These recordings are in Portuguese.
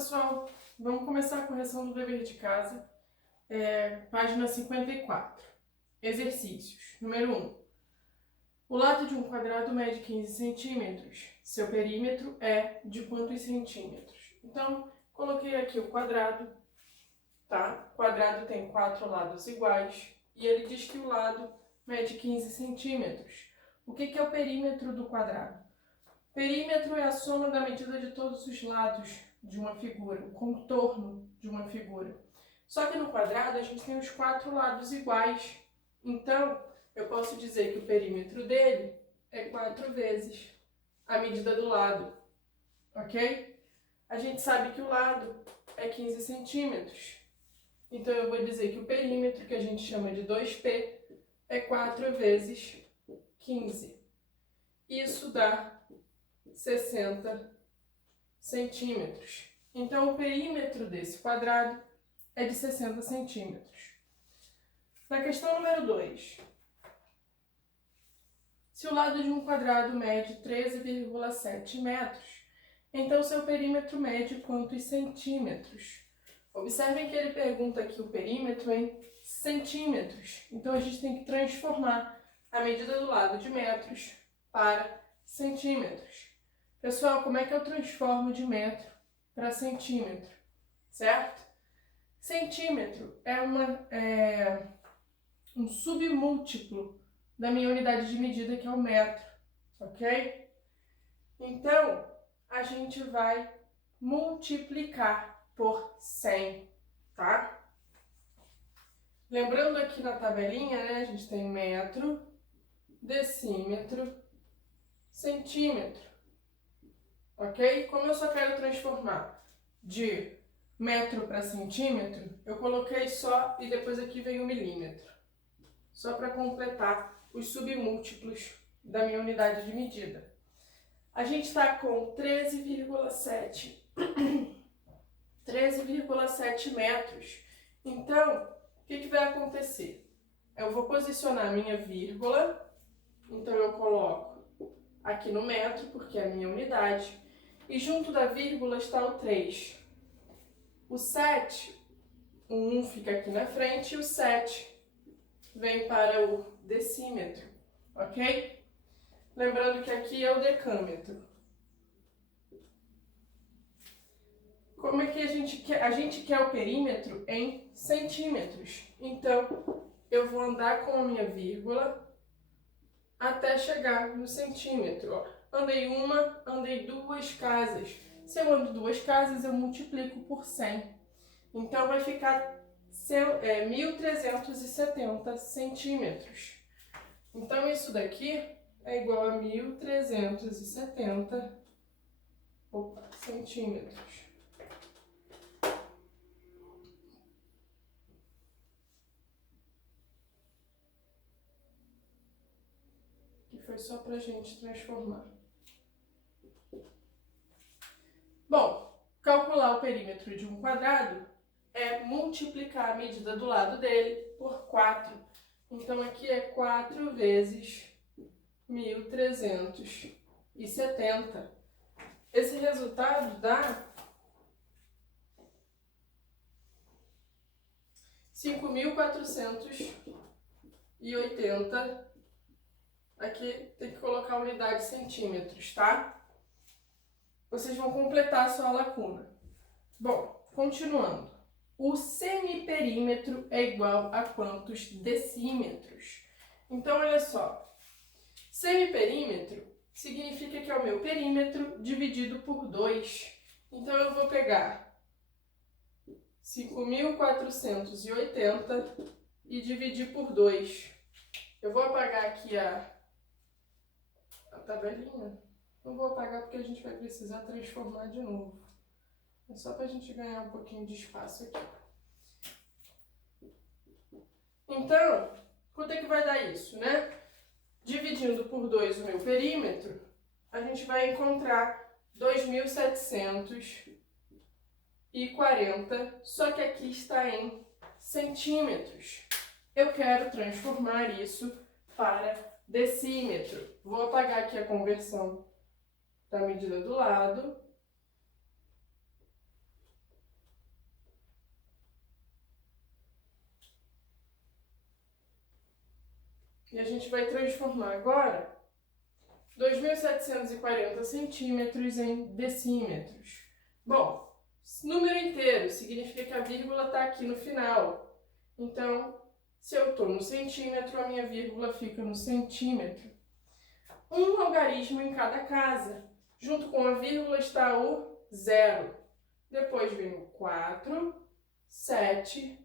pessoal, vamos começar a correção do dever de casa, página 54. Exercícios. Número 1. O lado de um quadrado mede 15 centímetros. Seu perímetro é de quantos centímetros? Então, coloquei aqui o quadrado, tá? O quadrado tem 4 lados iguais e ele diz que o lado mede 15 centímetros. O que é o perímetro do quadrado? Perímetro é a soma da medida de todos os lados de uma figura, o contorno de uma figura. Só que no quadrado a gente tem os 4 lados iguais. Então, eu posso dizer que o perímetro dele é 4 vezes a medida do lado, ok? A gente sabe que o lado é 15 centímetros. Então, eu vou dizer que o perímetro, que a gente chama de 2π, é 4 vezes 15. Isso dá 60 centímetros. Então, o perímetro desse quadrado é de 60 centímetros. Na questão número 2, se o lado de um quadrado mede 13,7 metros, então seu perímetro mede quantos centímetros? Observem que ele pergunta aqui o perímetro em centímetros. Então, a gente tem que transformar a medida do lado de metros para centímetros. Pessoal, como é que eu transformo de metro para centímetro? Certo? Centímetro é um submúltiplo da minha unidade de medida, que é o metro, ok? Então, a gente vai multiplicar por 100, tá? Lembrando aqui na tabelinha, né, a gente tem metro, decímetro, centímetro, ok? Como eu só quero transformar de metro para centímetro, eu coloquei só e depois aqui vem o milímetro. Só para completar os submúltiplos da minha unidade de medida. A gente está com 13,7 metros. Então, o que vai acontecer? Eu vou posicionar a minha vírgula, então eu coloco aqui no metro, porque é a minha unidade, e junto da vírgula está o 3. O 7, o 1 fica aqui na frente e o 7 vem para o decímetro, ok? Lembrando que aqui é o decâmetro. Como é que a gente quer? A gente quer o perímetro em centímetros. Então, eu vou andar com a minha vírgula até chegar no centímetro. Ó, andei uma, andei 2 casas. Se eu ando 2 casas, eu multiplico por 100. Então, vai ficar 1.370 centímetros. Então, isso daqui é igual a 1.370 centímetros. Que foi só para a gente transformar. Bom, calcular o perímetro de um quadrado é multiplicar a medida do lado dele por 4. Então, aqui é 4 vezes 1.370. Esse resultado dá 5.480. Aqui tem que colocar a unidade centímetros, tá? Vocês vão completar a sua lacuna. Bom, continuando. O semiperímetro é igual a quantos decímetros? Então, olha só. Semiperímetro significa que é o meu perímetro dividido por 2. Então, eu vou pegar 5.480 e dividir por 2. Eu vou apagar aqui a tabelinha. Não vou apagar porque a gente vai precisar transformar de novo. É só para a gente ganhar um pouquinho de espaço aqui. Então, quanto é que vai dar isso, né? Dividindo por 2 o meu perímetro, a gente vai encontrar 2.740, só que aqui está em centímetros. Eu quero transformar isso para decímetro. Vou apagar aqui a conversão da medida do lado. E a gente vai transformar agora 2.740 centímetros em decímetros. Bom, número inteiro significa que a vírgula está aqui no final. Então, se eu estou no centímetro, a minha vírgula fica no centímetro. Um algarismo em cada casa. Junto com a vírgula está o 0. Depois vem o 4, 7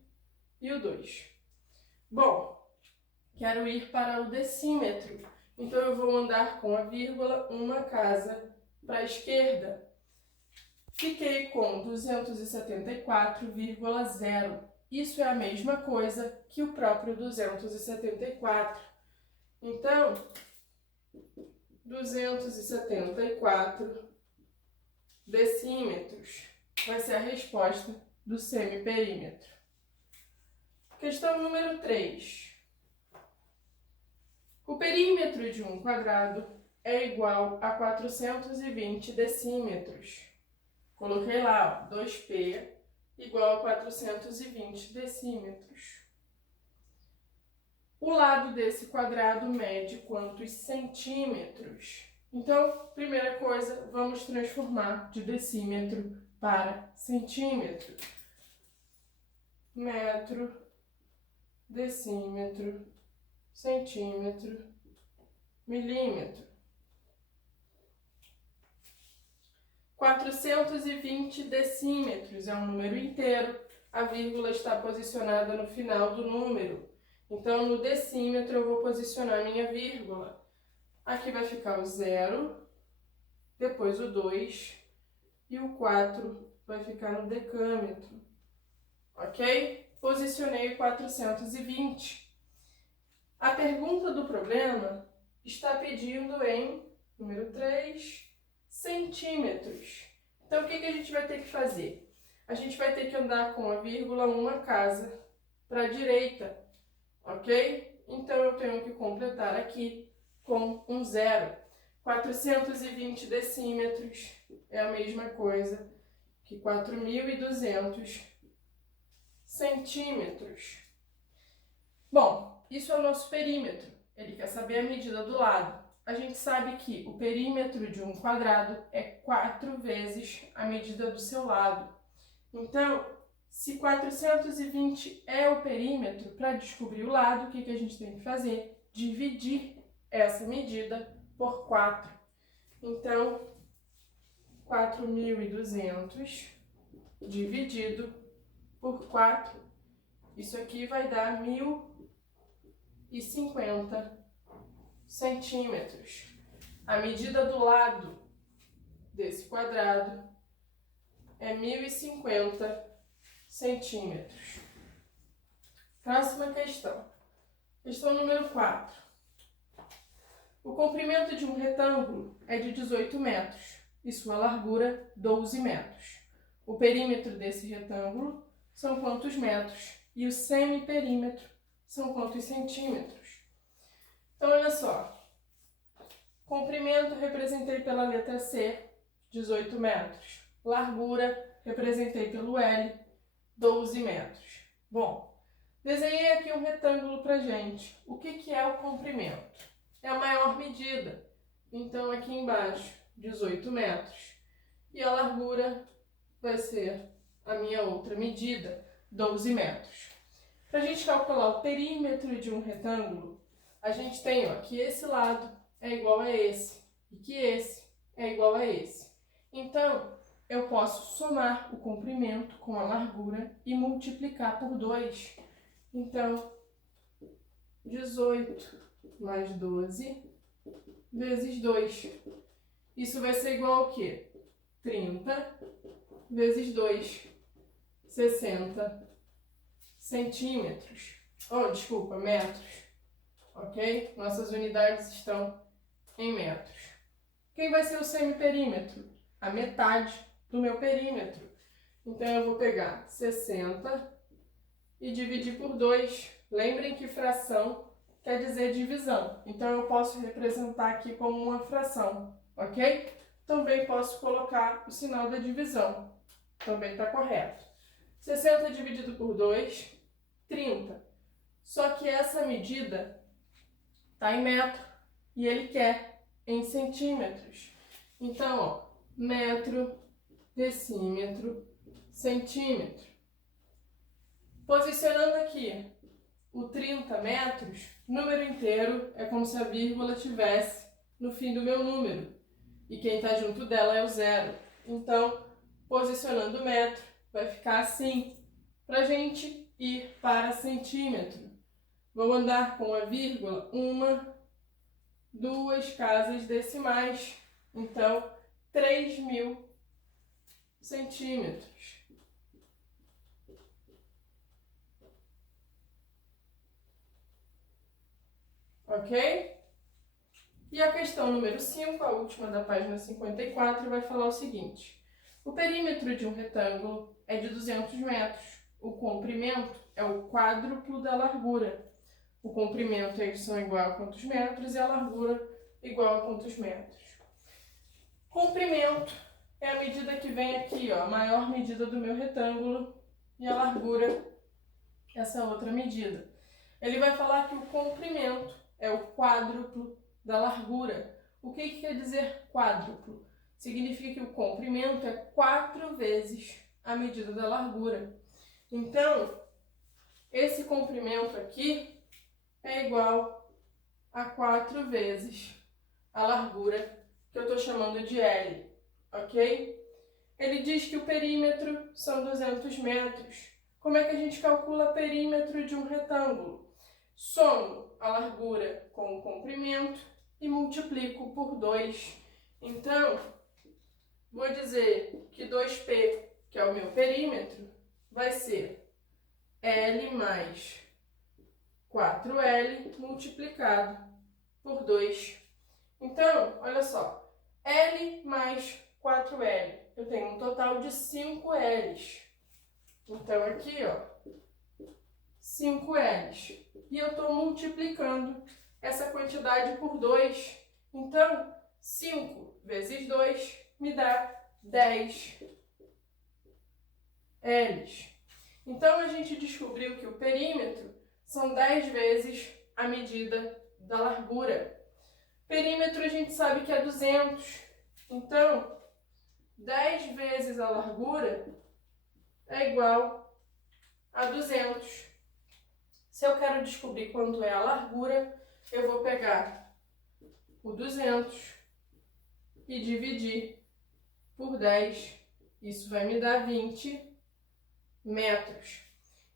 e o 2. Bom, quero ir para o decímetro. Então, eu vou andar com a vírgula uma casa para a esquerda. Fiquei com 274,0. Isso é a mesma coisa que o próprio 274. Então, 274 decímetros vai ser a resposta do semiperímetro. Questão número 3. O perímetro de um quadrado é igual a 420 decímetros. Coloquei lá, ó, 2P igual a 420 decímetros. O lado desse quadrado mede quantos centímetros? Então, primeira coisa, vamos transformar de decímetro para centímetro. Metro, decímetro, centímetro, milímetro. 420 decímetros é um número inteiro, a vírgula está posicionada no final do número. Então, no decímetro, eu vou posicionar minha vírgula. Aqui vai ficar o 0, depois o 2 e o 4 vai ficar no decâmetro. Ok? Posicionei o 420. A pergunta do problema está pedindo em, número 3, centímetros. Então, o que a gente vai ter que fazer? A gente vai ter que andar com a vírgula uma casa para a direita, ok? Então, eu tenho que completar aqui com um 0. 420 decímetros é a mesma coisa que 4.200 centímetros. Bom, isso é o nosso perímetro. Ele quer saber a medida do lado. A gente sabe que o perímetro de um quadrado é 4 vezes a medida do seu lado. Então, se 420 é o perímetro, para descobrir o lado, o que a gente tem que fazer? Dividir essa medida por 4. Então, 4.200 dividido por 4, isso aqui vai dar 1.050 centímetros. A medida do lado desse quadrado é 1.050 centímetros. Próxima questão. Questão número 4. O comprimento de um retângulo é de 18 metros e sua largura 12 metros. O perímetro desse retângulo são quantos metros? E o semiperímetro são quantos centímetros? Então, olha só. Comprimento representei pela letra C, 18 metros. Largura representei pelo L, 12 metros. Bom, desenhei aqui um retângulo pra gente. O que é o comprimento? É a maior medida. Então, aqui embaixo, 18 metros. E a largura vai ser a minha outra medida, 12 metros. Para a gente calcular o perímetro de um retângulo, a gente tem ó, que esse lado é igual a esse e que esse é igual a esse. Então, eu posso somar o comprimento com a largura e multiplicar por 2. Então, 18 mais 12 vezes 2. Isso vai ser igual ao quê? 30 vezes 2, 60 centímetros. Oh, desculpa, metros. Ok? Nossas unidades estão em metros. Quem vai ser o semiperímetro? A metade do meu perímetro. Então, eu vou pegar 60 e dividir por 2. Lembrem que fração quer dizer divisão. Então, eu posso representar aqui como uma fração, ok? Também posso colocar o sinal da divisão. Também está correto. 60 dividido por 2, 30. Só que essa medida está em metro e ele quer em centímetros. Então, ó, metro, decímetro, centímetro. Posicionando aqui o 30 metros, número inteiro é como se a vírgula estivesse no fim do meu número. E quem está junto dela é o zero. Então, posicionando o metro, vai ficar assim. Para a gente ir para centímetro, vou andar com a vírgula 1, 2 casas decimais. Então, 3.000 centímetros. Ok? E a questão número 5, a última da página 54, vai falar o seguinte. O perímetro de um retângulo é de 200 metros. O comprimento é o quádruplo da largura. O comprimento eles são igual a quantos metros e a largura igual a quantos metros. Comprimento é a medida que vem aqui, ó, a maior medida do meu retângulo, e a largura, essa outra medida. Ele vai falar que o comprimento é o quádruplo da largura. O que quer dizer quádruplo? Significa que o comprimento é 4 vezes a medida da largura. Então, esse comprimento aqui é igual a 4 vezes a largura, que eu estou chamando de L, ok? Ele diz que o perímetro são 200 metros. Como é que a gente calcula o perímetro de um retângulo? Somo a largura com o comprimento e multiplico por 2. Então, vou dizer que 2π, que é o meu perímetro, vai ser L mais 4L multiplicado por 2. Então, olha só, L mais 4L, eu tenho um total de 5Ls. Então, aqui, ó, 5Ls. E eu estou multiplicando essa quantidade por 2. Então, 5 vezes 2 me dá 10 Ls. Então, a gente descobriu que o perímetro são 10 vezes a medida da largura. Perímetro a gente sabe que é 200. Então, 10 vezes a largura é igual a 200. Se eu quero descobrir quanto é a largura, eu vou pegar o 200 e dividir por 10. Isso vai me dar 20 metros.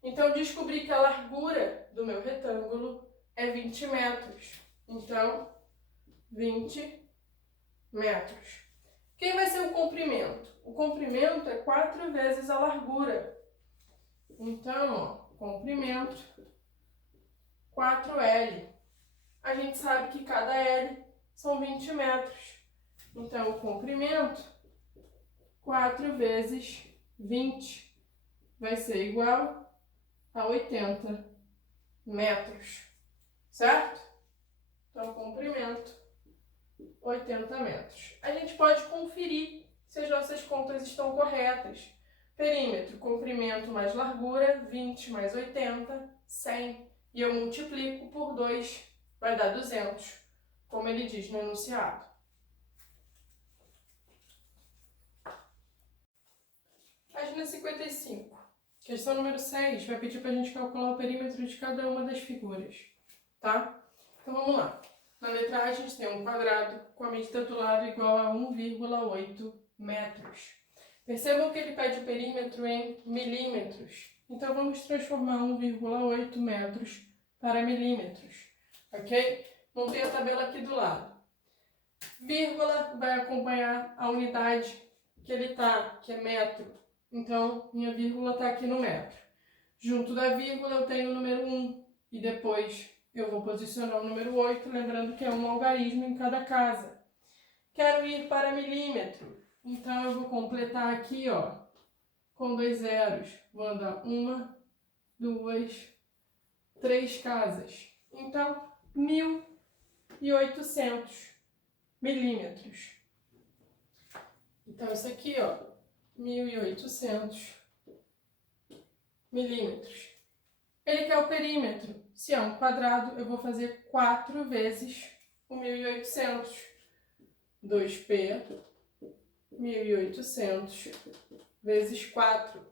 Então, descobri que a largura do meu retângulo é 20 metros. Então, 20 metros. Quem vai ser o comprimento? O comprimento é 4 vezes a largura. Então, ó, comprimento 4L. A gente sabe que cada L são 20 metros. Então, o comprimento 4 vezes 20 vai ser igual a 80 metros. Certo? Então, comprimento 80 metros. A gente pode conferir se as nossas contas estão corretas. Perímetro, comprimento mais largura, 20 mais 80, 100. E eu multiplico por 2, vai dar 200, como ele diz no enunciado. Página 55. Questão número 6 vai pedir para a gente calcular o perímetro de cada uma das figuras, tá? Então vamos lá. Na letra A, a gente tem um quadrado com a medida do lado igual a 1,8 metros. Percebam que ele pede o perímetro em milímetros. Então, vamos transformar 1,8 metros para milímetros, ok? Montei a tabela aqui do lado. Vírgula vai acompanhar a unidade que ele está, que é metro. Então, minha vírgula está aqui no metro. Junto da vírgula, eu tenho o número 1 e depois eu vou posicionar o número 8, lembrando que é um algarismo em cada casa. Quero ir para milímetro, então eu vou completar aqui, ó, com 2 zeros. Vou andar 1, 2, 3 casas. Então, 1.800 milímetros. Então, isso aqui, ó, 1.800 milímetros. Ele quer o perímetro. Se é um quadrado, eu vou fazer 4 vezes o 1.800. 2p, 1.800 vezes 4.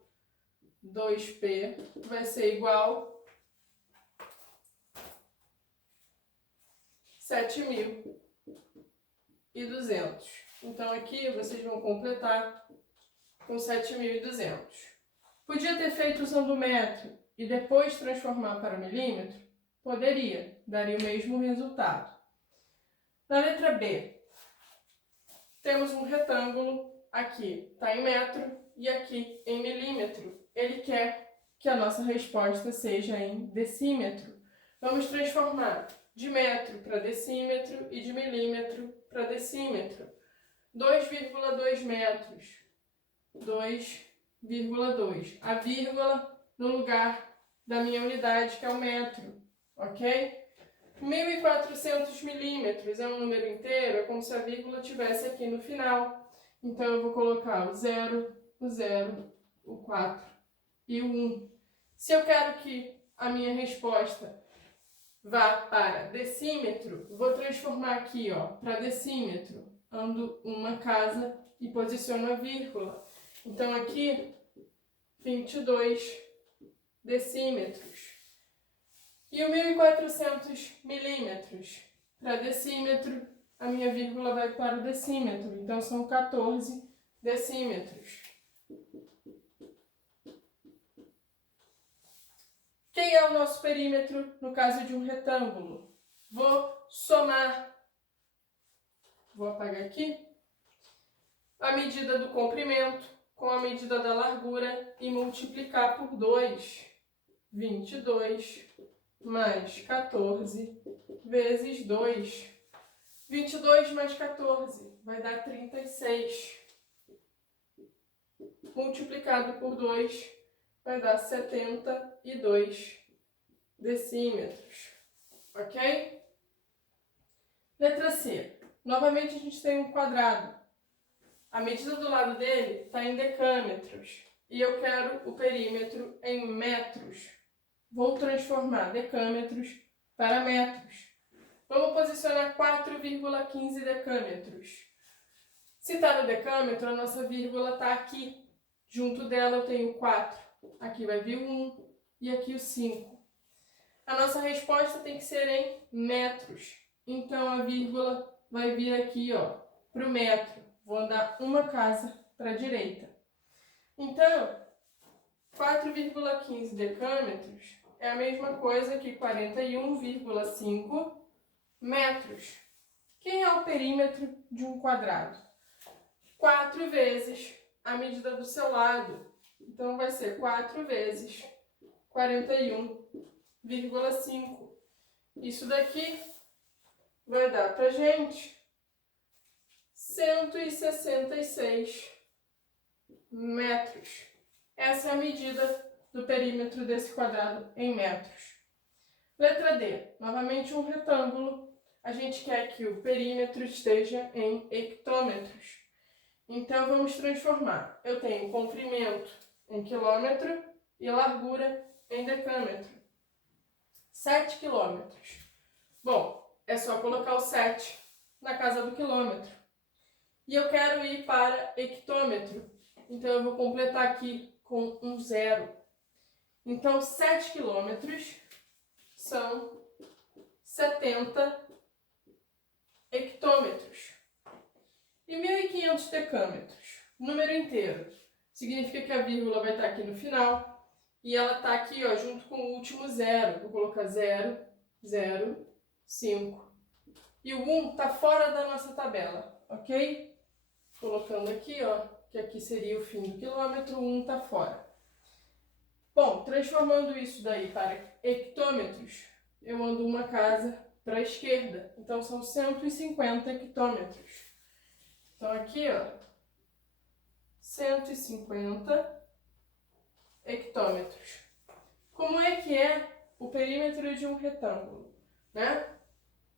2p vai ser igual a 7.200. Então, aqui vocês vão completar com 7.200. Podia ter feito usando o metro e depois transformar para milímetro? Poderia, daria o mesmo resultado. Na letra B, temos um retângulo, aqui está em metro e aqui em milímetro. Ele quer que a nossa resposta seja em decímetro. Vamos transformar de metro para decímetro e de milímetro para decímetro. 2,2 metros. 2,2. A vírgula no lugar da minha unidade, que é o metro, ok? 1.400 milímetros é um número inteiro, é como se a vírgula estivesse aqui no final. Então, eu vou colocar o 0, o 0, o 4 e o 1. Se eu quero que a minha resposta vá para decímetro, vou transformar aqui para decímetro. Ando uma casa e posiciono a vírgula. Então, aqui, 22 decímetros. E o 1.400 milímetros. Para decímetro, a minha vírgula vai para o decímetro. Então, são 14 decímetros. Quem é o nosso perímetro no caso de um retângulo? Vou somar. Vou apagar aqui. A medida do comprimento com a medida da largura e multiplicar por 2. 22 mais 14 vezes 2. 22 mais 14 vai dar 36. Multiplicado por 2 vai dar 72 decímetros. Ok? Letra C. Novamente a gente tem um quadrado. A medida do lado dele está em decâmetros. E eu quero o perímetro em metros. Vou transformar decâmetros para metros. Vamos posicionar 4,15 decâmetros. Se está no decâmetro, a nossa vírgula está aqui. Junto dela eu tenho 4. Aqui vai vir o 1 e aqui o 5. A nossa resposta tem que ser em metros. Então, a vírgula vai vir aqui para o metro. Vou andar uma casa para a direita. Então, 4,15 decâmetros é a mesma coisa que 41,5 metros. Quem é o perímetro de um quadrado? 4 vezes a medida do seu lado. Então, vai ser 4 vezes 41,5. Isso daqui vai dar pra gente 166 metros. Essa é a medida do perímetro desse quadrado em metros. Letra D. Novamente um retângulo. A gente quer que o perímetro esteja em hectômetros. Então, vamos transformar. Eu tenho comprimento em quilômetro e largura em decâmetro. 7 quilômetros. Bom, é só colocar o 7 na casa do quilômetro. E eu quero ir para hectômetro. Então, eu vou completar aqui com um 0. Então, 7 quilômetros são 70 hectômetros. E 1.500 decâmetros, número inteiro, significa que a vírgula vai estar aqui no final e ela está aqui junto com o último 0. Vou colocar 0, 0, 5. E o 1 está fora da nossa tabela, ok? Colocando aqui, que aqui seria o fim do quilômetro, o 1 está fora. Bom, transformando isso daí para hectômetros, eu ando uma casa para a esquerda. Então, são 150 hectômetros. Então, aqui, 150 hectômetros. Como é que é o perímetro de um retângulo, né?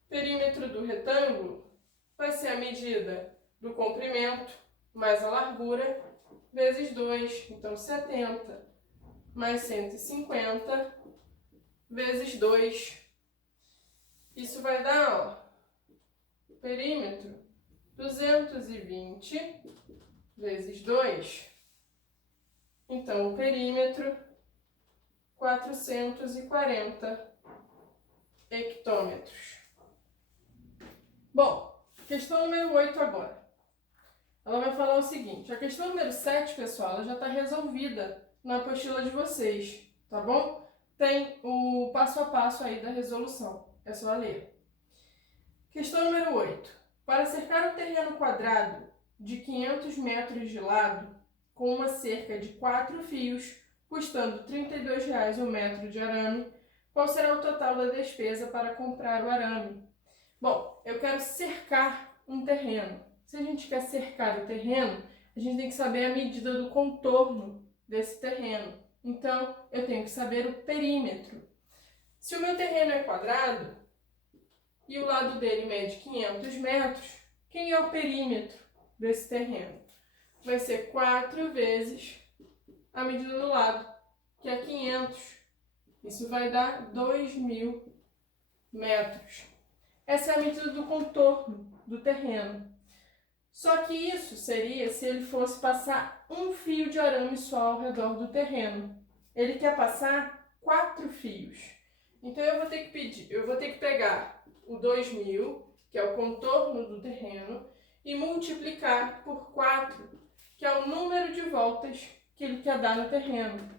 O perímetro do retângulo vai ser a medida do comprimento mais a largura vezes 2. Então, 70 mais 150 vezes 2. Isso vai dar, ó, perímetro 220 vezes 2. Então, o perímetro 440 hectômetros. Bom, questão número 8 agora. Ela vai falar o seguinte: a questão número 7, pessoal, ela já está resolvida na apostila de vocês, tá bom? Tem o passo a passo aí da resolução, é só ler. Questão número 8. Para cercar um terreno quadrado de 500 metros de lado, com uma cerca de 4 fios, custando R$ 32,00 o metro de arame, qual será o total da despesa para comprar o arame? Bom, eu quero cercar um terreno. Se a gente quer cercar o terreno, a gente tem que saber a medida do contorno desse terreno. Então, eu tenho que saber o perímetro. Se o meu terreno é quadrado e o lado dele mede 500 metros, quem é o perímetro desse terreno? Vai ser 4 vezes a medida do lado, que é 500. Isso vai dar 2.000 metros. Essa é a medida do contorno do terreno. Só que isso seria se ele fosse passar um fio de arame só ao redor do terreno. Ele quer passar 4 fios. Então eu vou ter que pegar o 2.000, que é o contorno do terreno, e multiplicar por 4, que é o número de voltas que ele quer dar no terreno.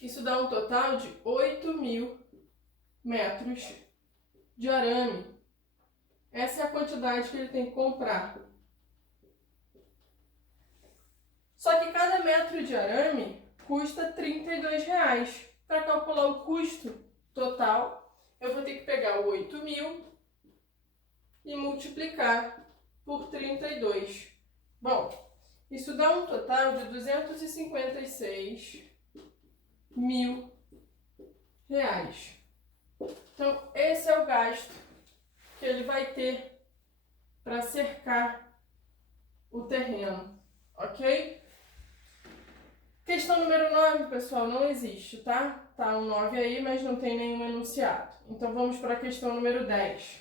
Isso dá um total de 8.000 metros de arame. Essa é a quantidade que ele tem que comprar. Só que cada metro de arame custa R$ 32,00. Para calcular o custo total, eu vou ter que pegar o 8.000 e multiplicar por 32. Bom, isso dá um total de R$ 256.000. Então, esse é o gasto que ele vai ter para cercar o terreno, ok? Questão número 9, pessoal, não existe, tá? Tá um 9 aí, mas não tem nenhum enunciado. Então, vamos para a questão número 10.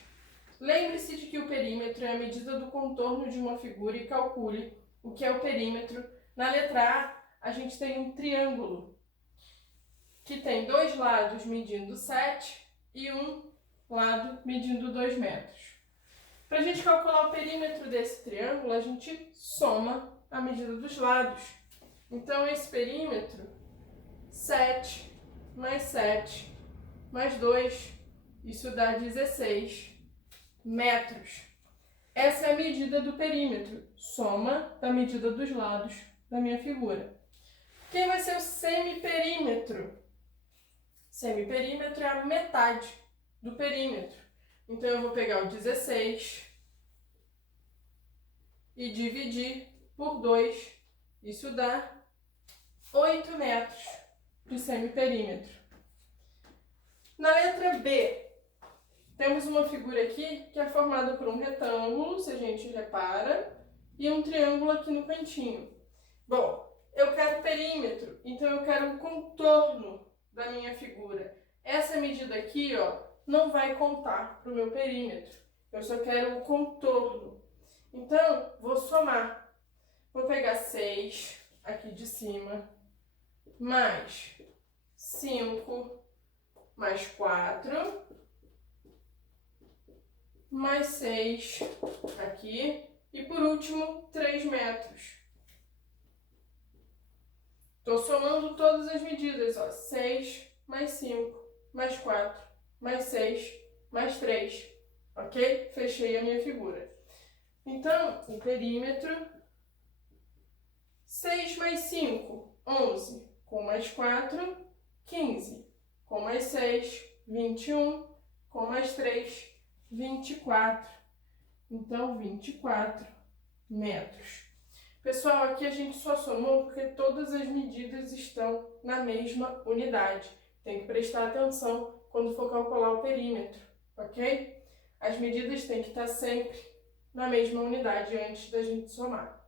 Lembre-se de que o perímetro é a medida do contorno de uma figura e calcule o que é o perímetro. Na letra A, a gente tem um triângulo que tem 2 lados medindo 7 e um lado medindo 2 metros. Para a gente calcular o perímetro desse triângulo, a gente soma a medida dos lados. Então, esse perímetro, 7 mais 2, isso dá 16 metros. Essa é a medida do perímetro, soma da medida dos lados da minha figura. Quem vai ser o semiperímetro? Semiperímetro é a metade do perímetro. Então, eu vou pegar o 16 e dividir por 2. Isso dá 8 metros de semiperímetro. Na letra B, temos uma figura aqui que é formada por um retângulo, se a gente repara, e um triângulo aqui no cantinho. Bom, eu quero perímetro, então eu quero o contorno da minha figura. Essa medida aqui, ó, não vai contar para o meu perímetro. Eu só quero o contorno. Então, vou somar. Vou pegar 6 aqui de cima, mais 5, mais 4, mais 6 aqui e, por último, 3 metros. Estou somando todas as medidas, ó, 6 mais 5, mais 4, mais 6, mais 3, ok? Fechei a minha figura. Então, o perímetro, 6 mais 5, 11, com mais 4, 15, com mais 6, 21, com mais 3, 24. Então, 24 metros. Pessoal, aqui a gente só somou porque todas as medidas estão na mesma unidade. Tem que prestar atenção quando for calcular o perímetro, ok? As medidas têm que estar sempre na mesma unidade antes da gente somar.